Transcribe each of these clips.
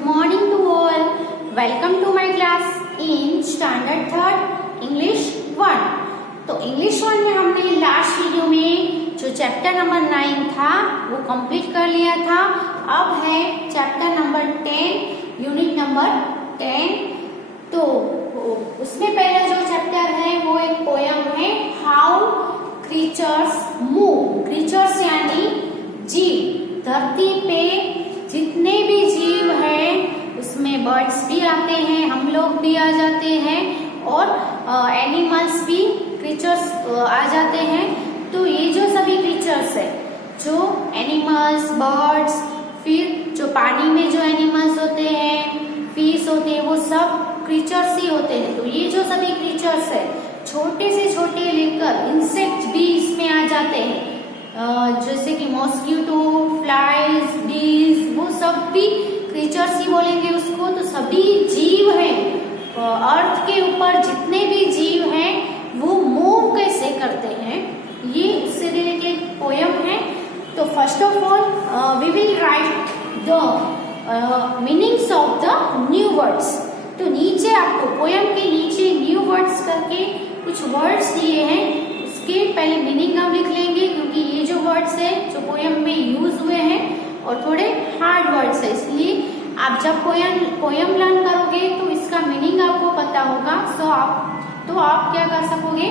Good morning to all. Welcome to my class in Standard 3rd English 1. तो English 1 में हमने last video में जो चैप्टर नंबर 9 था वो कंप्लीट कर लिया था. अब है चैप्टर नंबर 10 यूनिट नंबर 10. तो उसमें पहला जो चैप्टर है वो एक पोयम है हाउ क्रीचर्स मूव. क्रीचर्स यानी जीव. धरती पे जितने भी जीव हैं उसमें बर्ड्स भी आते हैं, हम लोग भी आ जाते हैं और एनिमल्स भी क्रीचर्स आ जाते हैं. तो ये जो सभी क्रीचर्स है, जो एनिमल्स, बर्ड्स, फिर जो पानी में जो एनिमल्स होते हैं, फिश होते हैं, वो सब क्रीचर्स ही होते हैं. तो ये जो सभी क्रीचर्स है छोटे से छोटे लेकर इंसेक्ट भी इसमें आ जाते हैं, जैसे कि मॉस्किटो, फ्लाइज, बीज, वो सब भी क्रीचर्स ही बोलेंगे उसको. तो सभी जीव हैं अर्थ के ऊपर, जितने भी जीव हैं वो मूव कैसे करते हैं, ये उससे रिलेटेड पोयम है. तो first of all we will write the meanings of the new words. तो नीचे आपको पोयम के नीचे न्यू वर्ड्स करके कुछ वर्ड्स दिए हैं, उसके पहले मीनिंग हम लिख लेंगे क्योंकि ये जो वर्ड्स है जो पोयम में यूज हुए हैं और थोड़े हार्ड वर्ड्स है, इसलिए आप जब पोयम लर्न करोगे तो इसका मीनिंग आपको पता होगा. तो आप क्या कर सकोगे,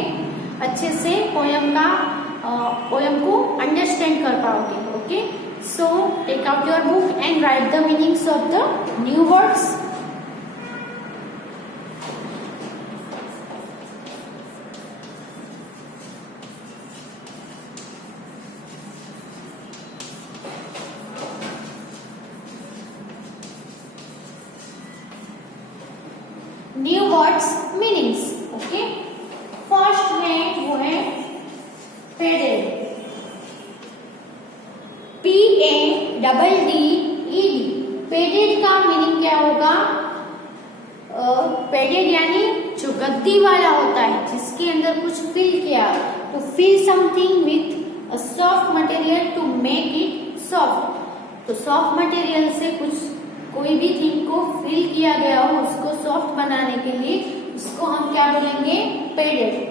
अच्छे से पोयम को अंडरस्टैंड कर पाओगे. Okay, so take out your book and write the meanings of the new words. New words meanings. Okay, first है वो है पेडेड. PADDED. पेडेड का मीनिंग क्या होगा? पेडेड यानी जो गद्दी वाला होता है, जिसके अंदर कुछ फिल किया. तो fill something with a soft material to make it soft. तो सॉफ्ट मटेरियल से कोई भी थिंग को फिल किया गया हो, उसको सॉफ्ट बनाने के लिए उसको हम क्या बोलेंगे? Padded.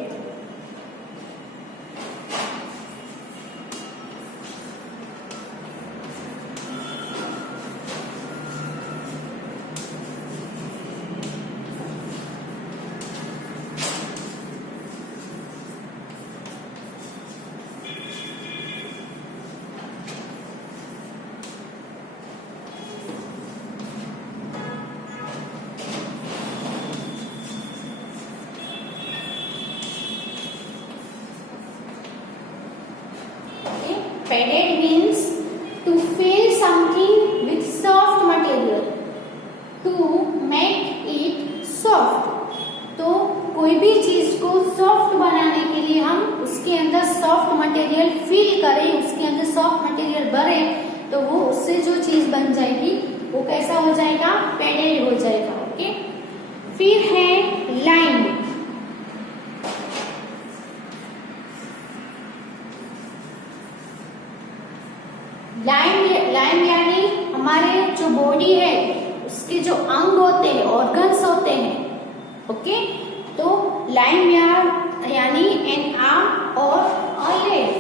Padded means to fill something with soft material to make it soft. तो कोई भी चीज को सॉफ्ट बनाने के लिए हम उसके अंदर सॉफ्ट मटेरियल फिल करें, उसके अंदर सॉफ्ट मटेरियल भरे, तो वो उससे जो चीज बन जाएगी वो कैसा हो जाएगा? पैडेड हो जाएगा. ओके, फिर है लाइन. लाइन यानी हमारे जो बॉडी है उसके जो अंग होते हैं, ऑर्गन्स होते हैं. ओके, तो लाइन यानी एन आर्म और अ लेग.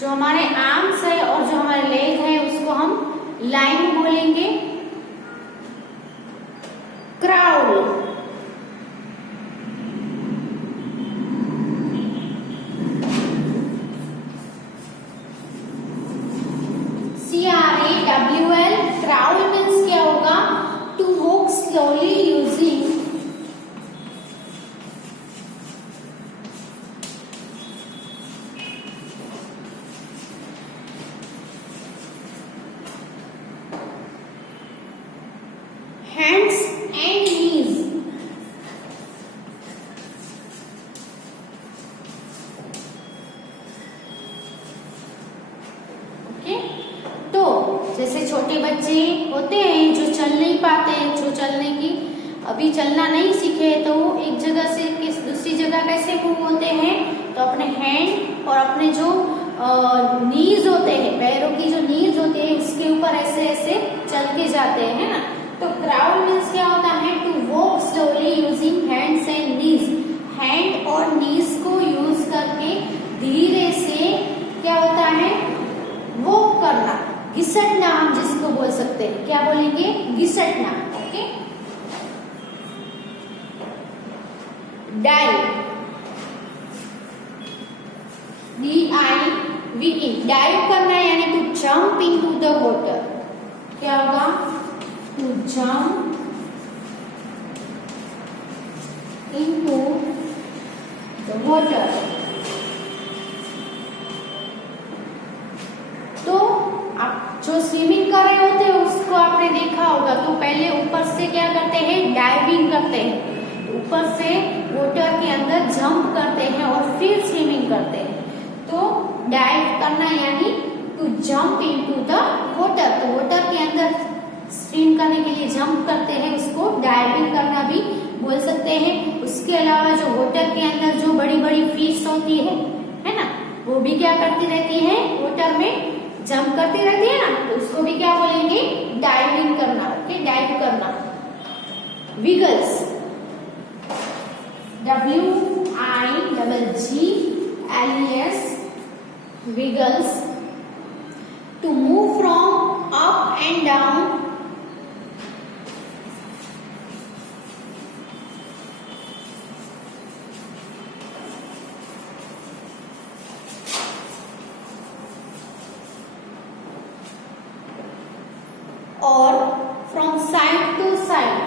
जो हमारे आर्म्स है और जो हमारे लेग है उसको हम लाइन बोलेंगे. क्राउड. CRAWL. क्राउड मीन्स क्या होगा? To walk slowly using hands and knees. जैसे छोटे बच्चे होते हैं जो चल नहीं पाते हैं, जो अभी चलना नहीं सीखे, तो एक जगह से दूसरी जगह कैसे मूव होते हैं? तो अपने हैंड और अपने जो होते हैं, पैरों की जो नीज होती है उसके ऊपर ऐसे ऐसे चल के जाते हैं, है ना। तो क्राउल मीन्स क्या होता है, to walk slowly using hands and knees, hand और नीज को यूज करके धीरे से क्या होता है, वॉक करना, घिसटना हम जिसको बोल सकते हैं, क्या बोलेंगे, घिसटना। ओके, डाइव, DIVE, डाइव करना यानी to jump into the water, क्या होगा, to jump into the water. तो आप जो स्विमिंग कर रहे होते हैं उसको आपने देखा होगा, तो पहले ऊपर से क्या करते हैं, डाइविंग करते हैं, ऊपर से वाटर के अंदर जंप करते हैं और फिर स्विमिंग करते हैं। तो डाइव करना यानी to jump into the water, तो वाटर के अंदर स्विम करने के लिए जंप करते हैं, उसको डाइविंग करना भी बोल सकते हैं। उसके अलावा जो वाटर के अंदर जो बड़ी बड़ी फिश होती है ना, वो भी क्या करती रहती है, वाटर में जंप करती रहती है ना, तो उसको भी क्या बोलेंगे, डाइविंग करना। ओके, डाइव करना। विगल्स, WIGGLES, wiggles, to move from up and down, or from side to side.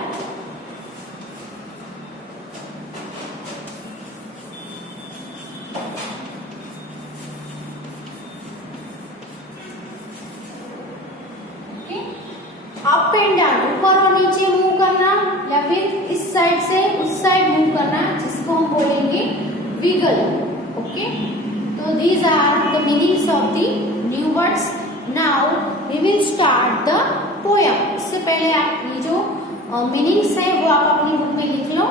Up and down, ऊपर और नीचे मूव करना, या फिर इस साइड से उस साइड मूव करना, जिसको हम बोलेंगे विगल। ओके, तो these are the meanings of the new words. Now we will start the poem. इससे पहले आप ये जो मीनिंग्स है वो आप अपनी बुक में लिख लो।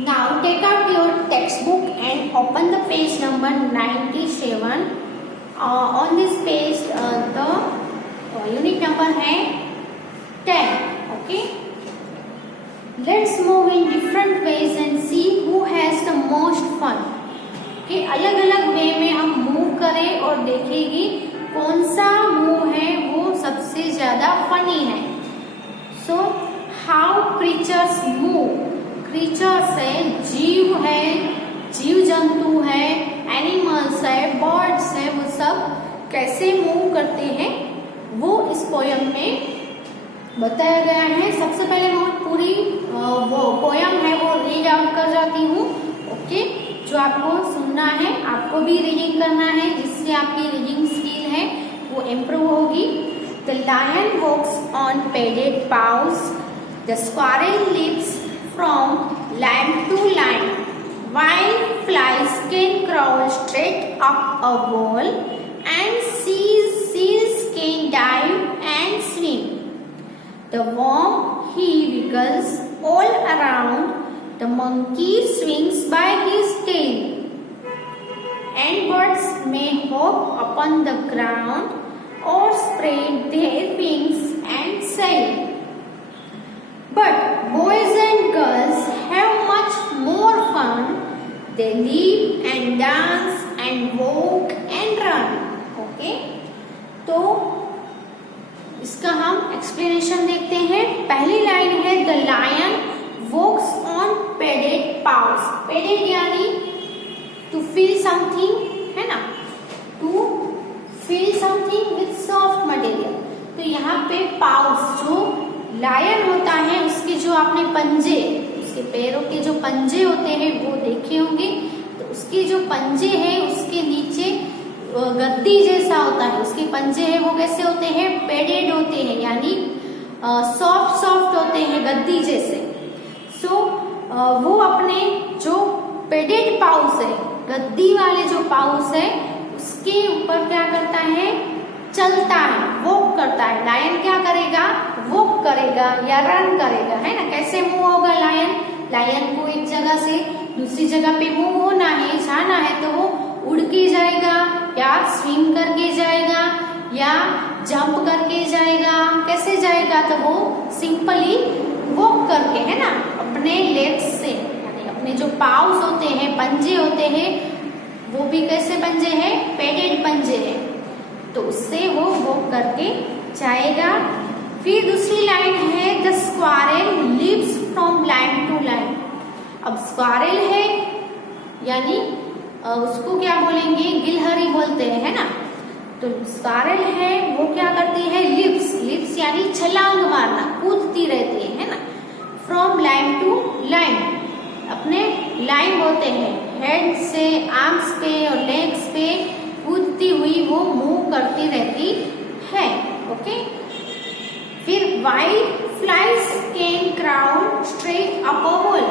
Now take out your textbook and open the page number 97. On this page the unit number है 10. Okay. Let's move in different ways and see who has the most fun. Okay, अलग अलग वे में हम move करें और देखेंगे कौन सा मूव है वो सबसे ज्यादा फनी है। So how creatures move. Creatures है, जीव है, जीव जंतु है, एनिमल्स है, बर्ड्स है, वो सब कैसे मूव करते हैं वो इस पोयम में बताया गया है। सबसे पहले मैं पूरी वो पोयम है वो रीड आउट कर जाती हूँ। ओके, जो आपको सुनना है, आपको भी रीडिंग करना है, जिससे आपकी रीडिंग स्किल है वो इम्प्रूव होगी। The lion walks on padded paws, the squirrel leaps from line to line, while flies can crawl straight up a wall, and seals can dive and swim. The worm he wiggles all around, the monkey swings by his tail, and birds may hop upon the ground or spread their wings and sail. But boys and girls have much more fun. They leap and dance and walk and run. Okay? तो इसका हम explanation देखते हैं। पहली line है the lion walks on padded paws. Padded यानी to feel something, है ना, to feel something with soft material. तो यहाँ पे पाउस, जो लायन होता है उसके जो आपने पंजे, उसके पैरों के जो पंजे होते हैं वो देखे होंगे, तो उसके जो पंजे हैं उसके नीचे गद्दी जैसा होता है, उसके पंजे हैं वो कैसे होते हैं, पेडेड होते हैं, यानी सॉफ्ट सॉफ्ट होते हैं गद्दी जैसे। सो वो अपने जो पेडेड पाउस है, गद्दी वाले जो पाउस है, उसके ऊपर क्या करता है, चलता है, वॉक करता है। लायन क्या करेगा, वॉक करेगा या रन करेगा, है ना। कैसे मूव होगा लायन, लायन को एक जगह से दूसरी जगह पे मूव होना है, जाना है, तो वो उड़ के जाएगा या स्विम करके जाएगा या जंप करके जाएगा। कैसे जाएगा, तो वो सिंपली वॉक करके, है ना, अपने लेग्स से, यानी अपने जो पाउस होते हैं, पंजे होते हैं, वो भी कैसे पंजे हैं, पेडेड पंजे हैं, तो उससे वो वॉक करके जाएगा। फिर दूसरी लाइन है, the squirrel leaps from line to line. अब स्क्वारल है यानी उसको क्या बोलेंगे, गिलहरी बोलते हैं, है ना। तो स्क्वारल है वो क्या करती है, लिव्स, लिव्स यानी छलांग मारना, कूदती रहती है ना। फ्रॉम लाइन टू लाइन, अपने लाइन बोलते हैं, हेड से आर्म्स पे और लेग्स पे कूदती हुई वो मूव करती रहती है। ओके। फिर wild flies can crowd straight up a wall,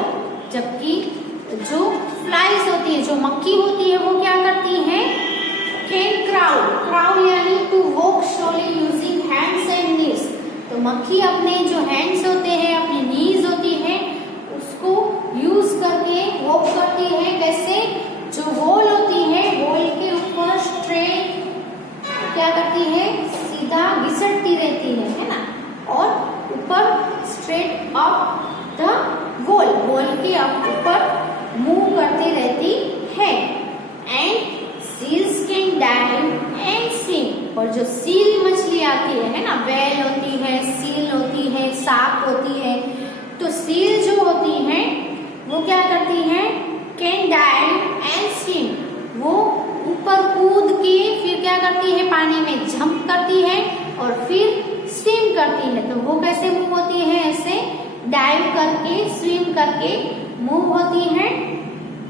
जबकि जो फ्लाइज होती है, जो मक्खी होती है, वो क्या करती है, कैन क्राउड, क्राउड यानी to walk slowly using hands and knees. तो मक्खी अपने जो हैंड्स होते हैं, अपनी नीज होती है, उसको यूज करके वॉक करती है। कैसे, जो वॉल होती है, वॉल के ऊपर स्ट्रेट क्या करती है, सीधा घिसटती रहती है ना, और ऊपर straight up the wall, wall के ऊपर मूव करती रहती है। And seals can dive and swim, और जो सील मछली आती है ना, व्हेल होती है, सील होती है, शार्क होती है, तो सील जो होती है वो क्या करती है, कैन डाइव एंड स्विम, वो ऊपर कूद के फिर क्या करती है, पानी में जंप करती है और फिर स्विम करती है। तो वो कैसे मूव होती है, ऐसे डाइव करके, स्विम करके मूव होती है।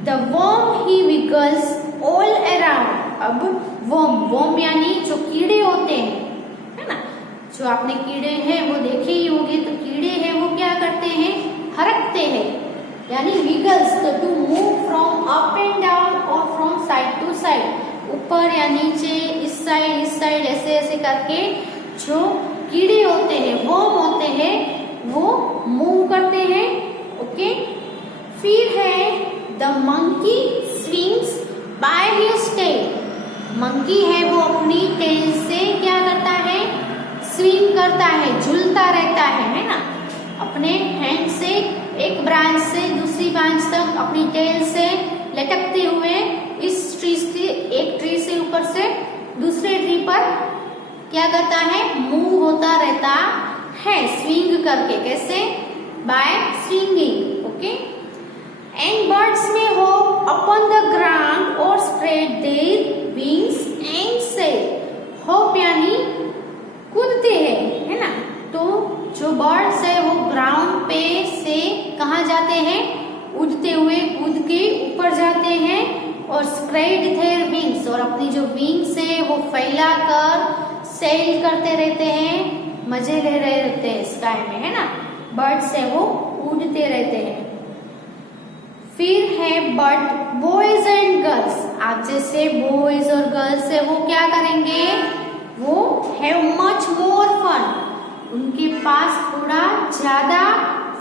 The worm he wiggles all around. अब वर्म यानी जो कीड़े होते हैं, है ना, जो आपने कीड़े हैं वो देखे ही होंगे, तो कीड़े हैं वो क्या करते हैं, हरकते हैं, यानी विगल्स, तो to move from up and down और फ्रॉम साइड टू साइड, ऊपर या नीचे, इस साइड ऐसे ऐसे करके जो कीड़े होते हैं, वर्म होते हैं, वो मूव करते हैं। ओके। फिर है the monkey swings by his tail. Monkey है वो अपनी टेल से क्या करता है, स्विंग करता है, झूलता रहता है ना, अपने हैंड से एक ब्रांच से दूसरी ब्रांच तक अपनी टेल से लटकते हुए इस ट्री से, एक ट्री से ऊपर से दूसरे ट्री पर क्या करता है, मूव होता रहता है, स्विंग करके। कैसे, by swinging. Okay. And birds may hop upon the ground और spread their wings and sail. Hop यानी कूदते हैं, है ना, तो जो बर्ड्स है वो ग्राउंड पे से कहाँ जाते हैं, उड़ते हुए कूद के ऊपर जाते हैं, और स्प्रेड देयर विंग्स, और अपनी जो विंग्स है वो फैलाकर सेल करते रहते हैं, मजे ले रहे रहते हैं स्काई में, है ना, बर्ड्स है वो उड़ते रहते हैं। फिर है बट बॉयज एंड गर्ल्स। आज जैसे बॉयज और गर्ल्स है वो क्या करेंगे, वो हैव मच मोर फन, उनके पास थोड़ा ज्यादा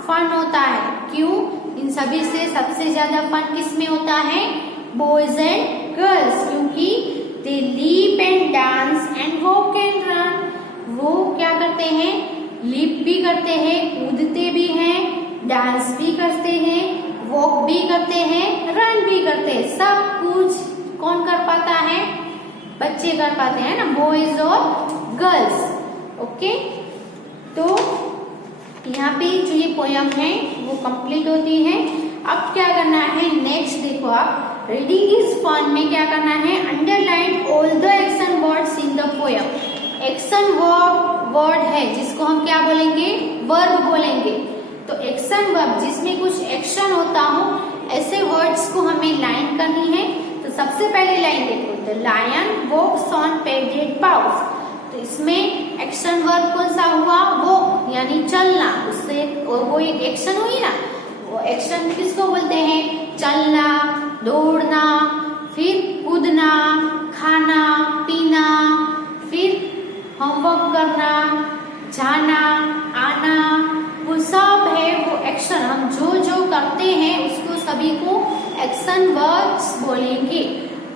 फन होता है। क्यों, इन सभी से सबसे ज्यादा फन किस में होता है, बॉयज एंड गर्ल्स, क्योंकि they leap and dance and walk and run. वो क्या करते हैं, लीप भी करते हैं, कूदते भी हैं, डांस भी करते हैं, वॉक भी करते हैं, रन भी करते हैं। सब कुछ कौन कर पाता है, बच्चे कर पाते हैं ना, बॉयज और गर्ल्स। ओके। तो यहाँ पे जो ये पोयम है वो कंप्लीट होती है। अब क्या करना है, नेक्स्ट देखो आप, रीडिंग इज फन में क्या करना है, underline all the action words in the poem. Action word है जिसको हम क्या बोलेंगे, वर्ब बोलेंगे। तो एक्शन वर्ब जिसमें कुछ एक्शन होता हो, ऐसे वर्ड्स को हमें लाइन करनी है। तो सबसे पहले लाइन देखो, the lion walks on padded paws. तो इसमें एक्शन वर्ब कौन सा हुआ? वॉक यानी चलना, उससे वो एक एक्शन हुई ना। वो एक्शन किसको बोलते हैं? चलना, दौड़ना, फिर कूदना, खाना पीना, फिर होमवर्क करना, जाना आना, वो सब है वो एक्शन। हम जो जो करते हैं उसको सभी को एक्शन वर्ड्स बोलेंगे।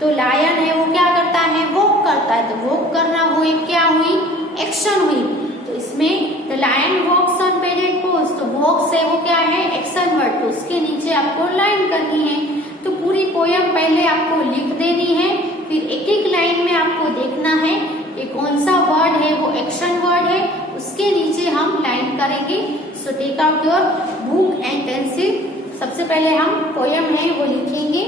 तो लायन है वो क्या करता है? वॉक करता है। तो वॉक करना वो एक क्या हुई? एक्शन हुई। तो इसमें the lion walks on padded paws, तो वॉक से वो क्या है? Action word. तो उसके नीचे आपको लाइन करनी है। तो पूरी पोयम पहले आपको लिख देनी है, फिर एक एक लाइन में आपको देखना है कि कौन सा वर्ड है वो एक्शन वर्ड है, उसके नीचे हम लाइन करेंगे। So take out your book and pencil. सबसे पहले हम पोयम है वो लिखेंगे।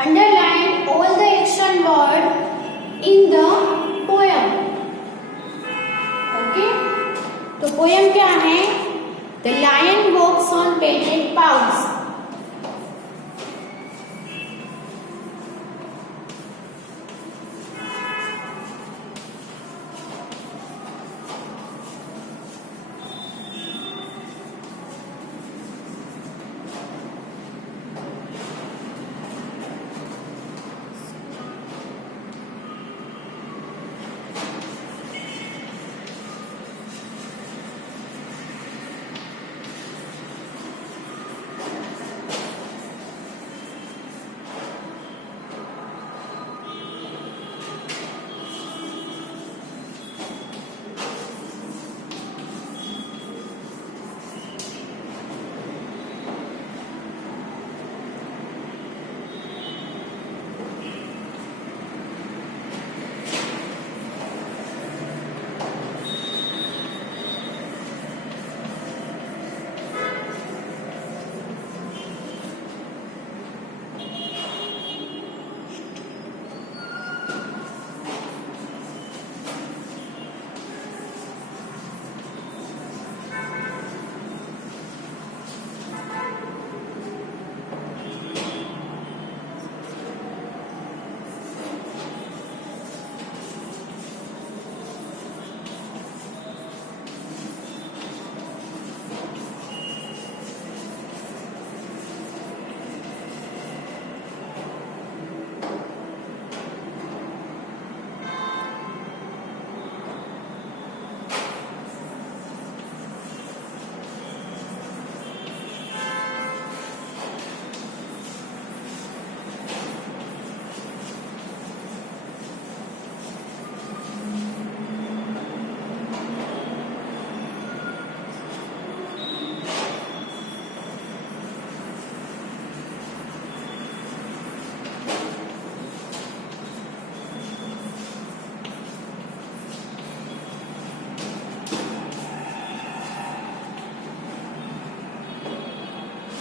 Underline all the action word in the poem. Okay? तो poem क्या है? The lion walks on painted paws.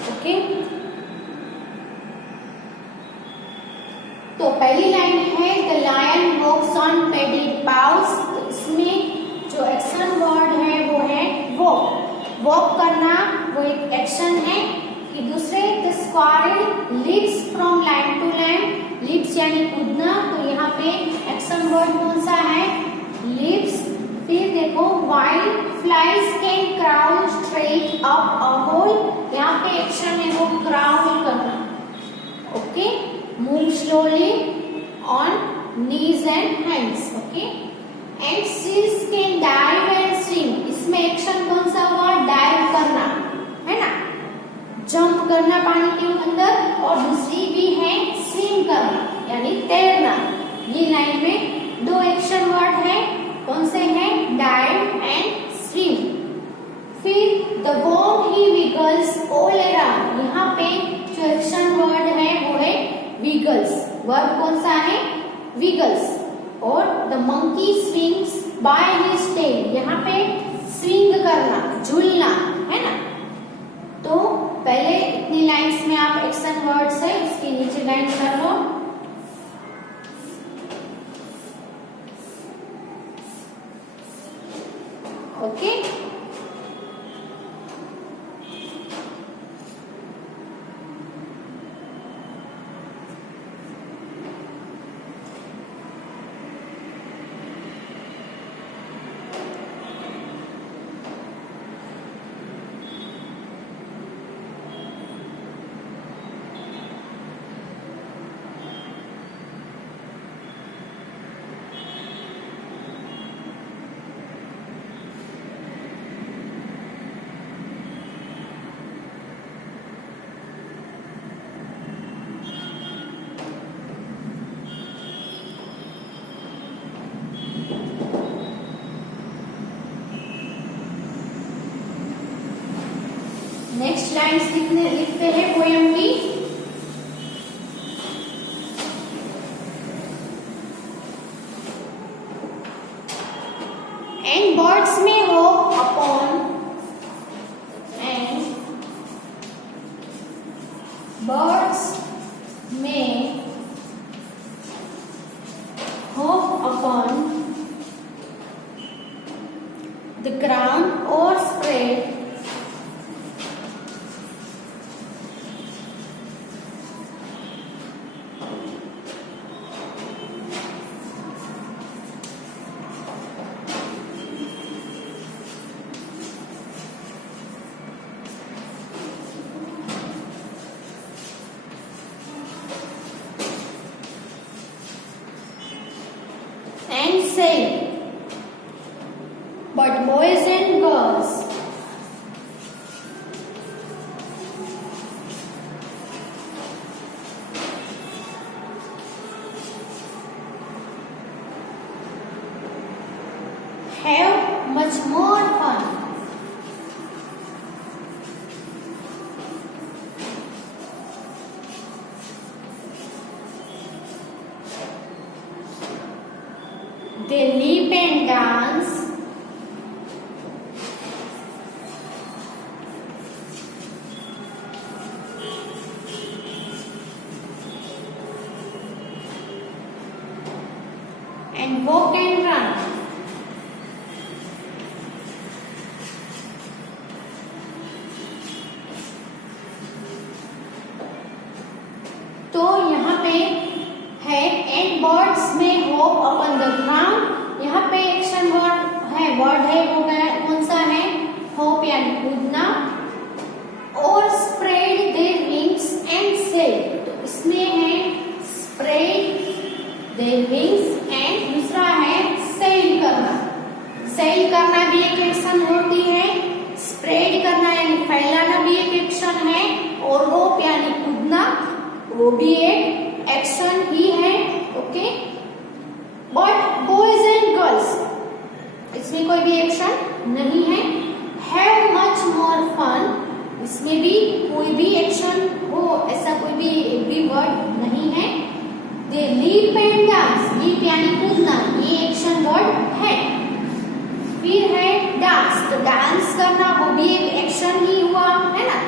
Okay, तो पहली लाइन है the lion walks on padded paws. तो इसमें जो एक्शन वर्ड है वो है वॉक। वॉक करना वो एक एक्शन है। फिर दूसरे the squirrel leaps from line to line. Leaps यानी कूदना, तो यहाँ पे एक्शन वर्ड कौन सा है? लीप्स। फिर देखो wild flies can crawl straight up a hole. यहाँ पे एक्शन है वो क्राउल करना। Okay, move slowly on knees and hands. Okay. Okay. And seals can dive and swim, इसमें एक्शन कौन सा हुआ, डाइव करना है ना, जंप करना पानी के अंदर, और दूसरी भी है स्विम करना यानी तैरना। ये लाइन में दो एक्शन वर्ड है, कौन से हैं, डाइव एंड स्विम। फिर the worm he wiggles all around, यहाँ पे जो एक्शन वर्ड है वो है विगल्स, वर्ब कौन सा है, विगल्स। और the monkey swings by his tail, यहाँ पे स्विंग करना, झूलना है ना। तो पहले इतनी लाइंस में आप एक्शन वर्ड्स है उसके नीचे लाइन कर लो। ओके, नेक्स्ट लाइन्स लिखते हैं पोयम की। एंड बर्ड्स में हो अपॉन, एंड बर्ड्स में हो अपॉन द ग्राउंड और spread and say, but boys and girls have much more fun. They leap and dance and walk and run. तो यहाँ पे है एंड बर्ड्स में होप अपन द ग्राउंड, यहाँ पे एक्शन वर्ड है वो कौन सा है, होप यानी कूदना, और spread their wings and sail, तो इसमें है स्प्रेड देयर विंग्स एंड दूसरा है सेल करना। सेल करना भी एक एक्शन होती है, स्प्रेड करना यानी फैलाना भी एक एक्शन है, और होप यानी कूदना वो भी एक एक्शन ही है। Okay, but boys and girls इसमें कोई भी एक्शन नहीं है। हैव मच मोर फन, इसमें भी कोई भी एक्शन हो ऐसा कोई भी वर्ड नहीं है। दे लीप एंड डांस, लीप यानी कूदना, ये एक्शन वर्ड है। फिर है डांस, तो डांस करना वो भी एक एक्शन ही हुआ है ना,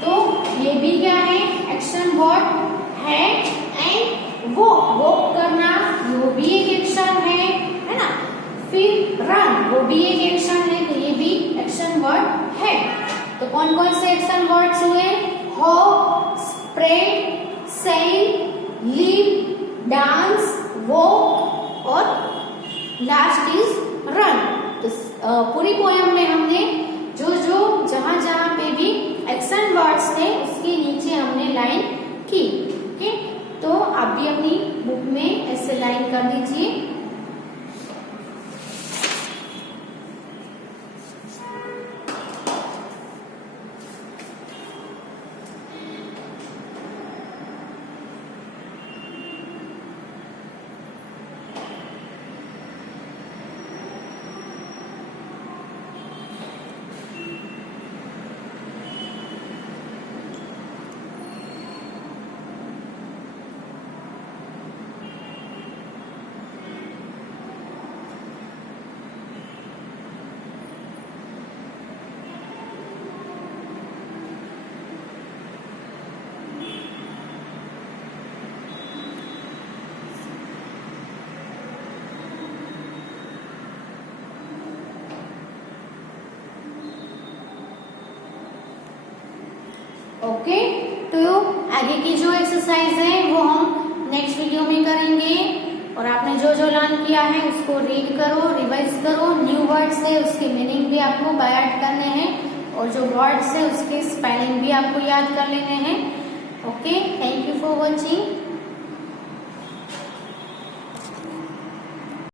तो ये भी क्या है, एक्शन वर्ड है। एंड वॉक करना वो भी एक एक्शन है ना। फिर रन वो भी एक एक्शन है, तो ये भी एक्शन वर्ड है। तो कौन कौन से एक्शन वर्ड्स हुए, hop, spread, sail, leap, dance, walk और लास्ट इज रन। तो पूरी पोयम में हमने जो जहां जहां पे भी एक्शन वर्ड्स थे उसके नीचे हमने लाइन की। ओके, तो आप भी अपनी बुक में ऐसे लाइन कर दीजिए। ओके, तो आगे की जो एक्सरसाइज है वो हम नेक्स्ट वीडियो में करेंगे। और आपने जो जो लर्न किया है उसको रीड करो, रिवाइज करो, न्यू वर्ड्स है उसके मीनिंग भी आपको बाय हार्ट करने हैं और जो वर्ड्स है उसके स्पेलिंग भी आपको याद कर लेने हैं। Okay, thank you for watching.